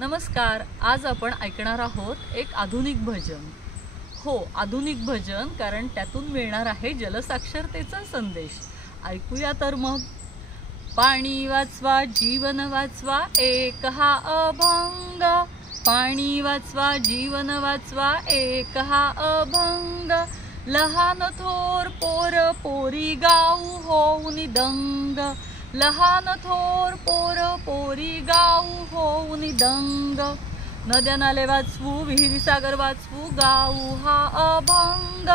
नमस्कार. आज आपण ऐकणार आहोत एक आधुनिक भजन. हो, आधुनिक भजन, कारण त्यातून मिळणार आहे जलसाक्षरतेचा संदेश. ऐकूया तर मग. पाणी वाचवा जीवन वाचवा एक हा अभंग, पाणी वाचवा जीवन वाचवा एक हा अभंग. लहान थोर पोर पोरी गाऊ होऊन दंग, लहान थोर पोर पोरी गाऊ होऊन दंग. नद्या नाले वाचवू विहिरी सागर वाचवू गाऊ हा अभंग,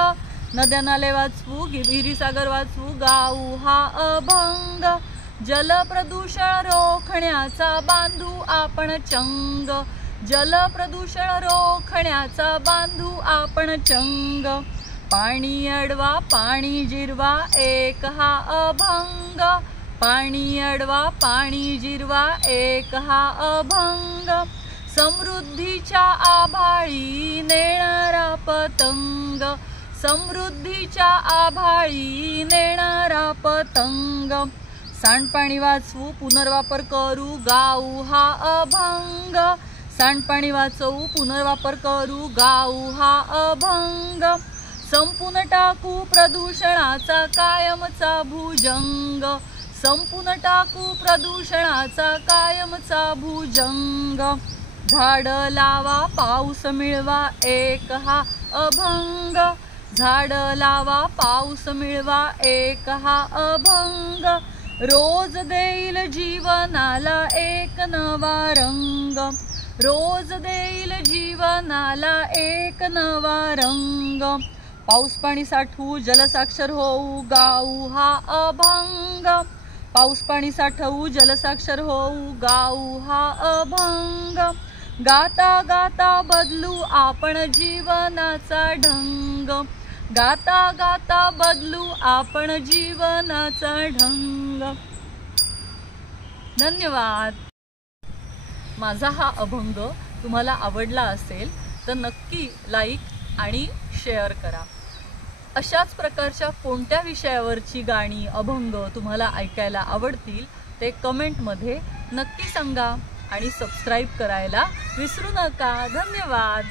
नद्या नाले वाचवू विहिरी सागर वाचवू गाऊ हा अभंग. जल प्रदूषण रोखण्याचा बांधू आपण चंग, जल प्रदूषण रोखण्याचा बांधू आपण चंग. पाणी अडवा पाणी जिरवा एक हा अभंग, पाणी अडवा पाणी जिरवा एक हा अभंग. समृद्धीच्या आभाळी नेणारा पतंग, समृद्धीच्या आभाळी नेणारा पतंग. सांडपाणी वाचवू पुनर्वापर करू गाऊ हा अभंग, सांडपाणी वाचवू पुनर्वापर करू गाऊ हा अभंग. संपून टाकू प्रदूषणाचा कायमचा भुजंग, संपून टाकू प्रदूषणाचा कायमचा भुजंग. झाड लावा पाऊस मिळवा एक हा अभंग, झाड लावा पाऊस मिळवा एक हा अभंग. रोज देईल जीवनाला एक नवा रंग, रोज देईल जीवनाला एक नवा रंग. पाऊस पाणी साठवू जलसाक्षर होऊ गाऊ हा अभंग, पाऊस पाणी साठवू जलसाक्षर होऊ गाऊ हा अभंग. गाता गाता बदलू आपण जीवनाचा ढंग, गाता गाता बदलू आपण जीवनाचा ढंग. धन्यवाद. माझा हा अभंग तुम्हाला आवडला असेल तर नक्की लाईक आणि शेअर करा. अशाच प्रकारच्या कोणत्या विषयावरची गाणी अभंग तुम्हाला ऐकायला आवडतील ते कमेंटमध्ये नक्की सांगा आणि सबस्क्राईब करायला विसरू नका. धन्यवाद.